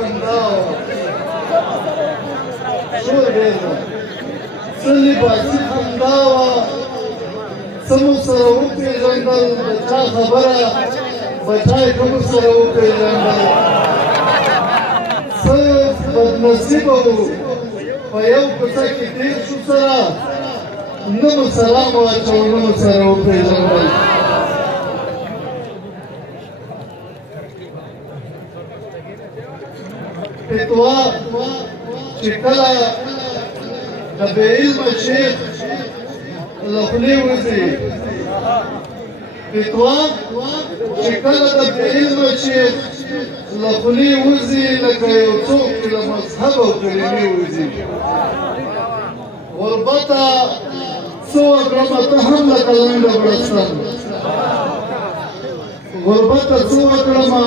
خندا شور ډېر ده څه لباسي خندا وه څه مو سره وپېژندل د چا خبره بچای که مو سره وپېژندل څه بدنصیبه وو په یو کوڅه کې تېر شو سره نه مو سلام واچو نه مو سره وپېژندل فتوا چې کله د بې علمه شیخ له خولې وځي فتوا چې کله د بې علمه شیخ له خولې وځي لکه یو څوک چې له مذهب او کلمې وځي غربته څه وکړمه ته هم لکه لنډه بړستن غربته څه وکړمه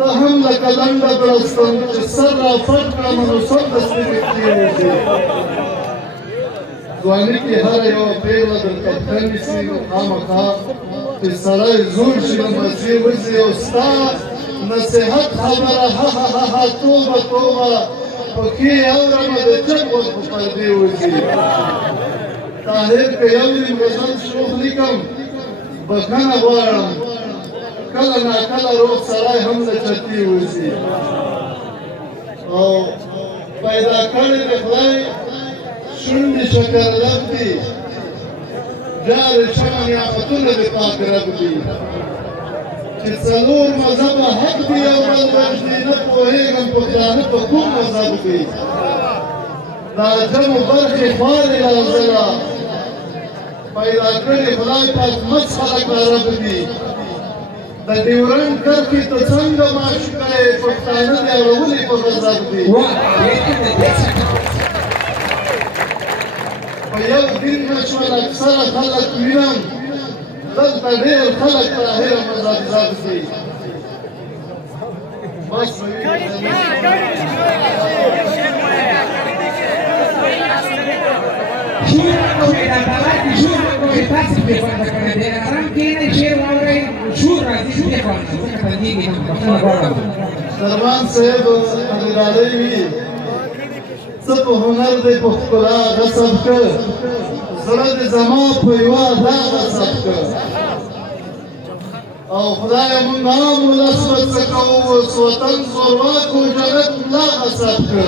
ته هم لکه لنډه بړستن چې سر را پټ کړمه نو سمدستي مې پښې وځي ځواني کې هره یوه پېغله درته پښه نیسي نو خامخا چې سړی زوړ شي له مسجې وځي او ستا نصیحت خبره ها توبه توبه پکې اورمه د چپ غوږ په پردې وځي طاهر که یو نیم غزل شروع لیکم بښنه غواړم کله ناکله روغ سړی هم له چتې وځي او پیدا کړی د خدای شونډې شکرلب دي جارې شمه نعمتونه د پاک رب دي چې څلور مذهبه حق دي او بل وجدي نه پوهېږم پښتانه په کوم مذهب دي دا جمع برخې خوارې لازله پیدا کړي خدای پاک مڅ خلک را رب دي د ډیورنډ کرښې ته څنګه معشوقه یې پښتانه دې اړولي په غضب دي په یو دین نه شول اکثره خلک وینم دلته ډېر خلک طاهره مذهب دي بس درمان صاحب ډالۍ وي څه په هنر دی په ښکلا غصب که زړه دې زما په یوه ادا غصب که او خدایه مونږ هم ولس به څه کوو اوس وطن زورواک و جنت ملا غصب که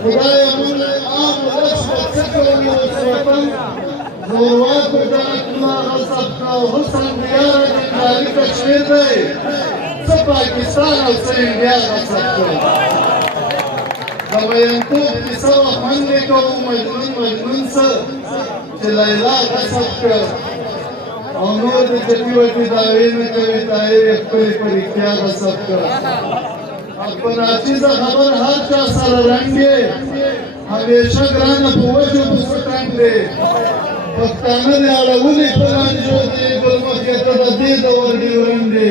خدایه مونږ عام ولس به څه کوو اوس وطن زورواک و جنت ملا غصب که او حسن دیاره جنګالي کشمیر دی څه پاکستان او څه انډیا غصب کړ د وینتوب کیسه وه خوندې کوو مجنون څه چې لیلا غصب کړ او نور د چټي وټي دعوې نه کوي طاهر یې خپلې په رښتیا غصب کړ په ناچیزه خبر هر چا سره رنګ یې همیشه ګرانه په وجو پسې ټنګ دی پښتانه دې اړولي په لانجو دي ګل مخې ته د دې دور ډیورنډ دی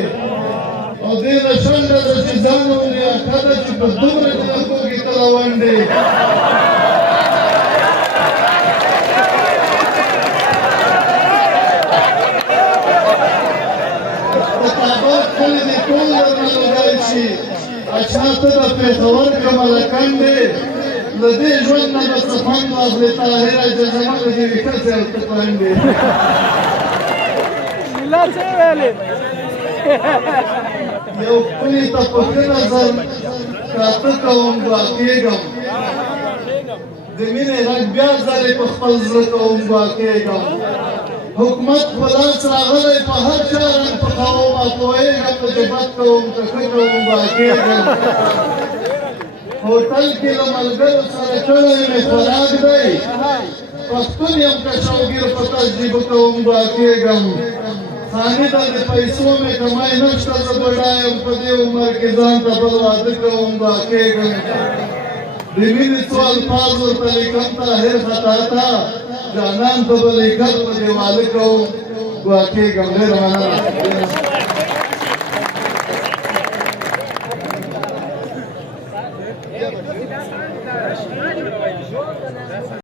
او دې نه شنډه ده چې ځان ولې اکه ده چې په دومره جلکو کې ته روان دی د کابل کلي دې ټول درنه لګی شي اشنا ته د پېښور که ملکن دی له دې ژوند نه به څه خوند واخلې طاهره چې زموږ د دې ښځې ورته خوند دی یو کلي ته په ښه نظر کاته کوم ګوا کېږم د مینې غږ بیا ځلې په خپل زړه کوم ګوا کېږم حکومت په لاس راغلی په هر چا رنګ پخوم پوهېږم چې بد کوم که ښه کوم ګوا کېږم هوټل کې له ملګرو سره کړی مې خوراک دی پښتون یم که شوګیر په تجربه کوم ګوا کېږم خاني ته د پیسو مې کمای نشته زه بډا یم په دې عمر کې ځان ته بل واده کوم ګوا کېږم د مینې څو الفاظ ورته لیکم طاهر خطا ته جانان ته به لیکل په دې واده کوم ګوا کېږم ډېره مننه الله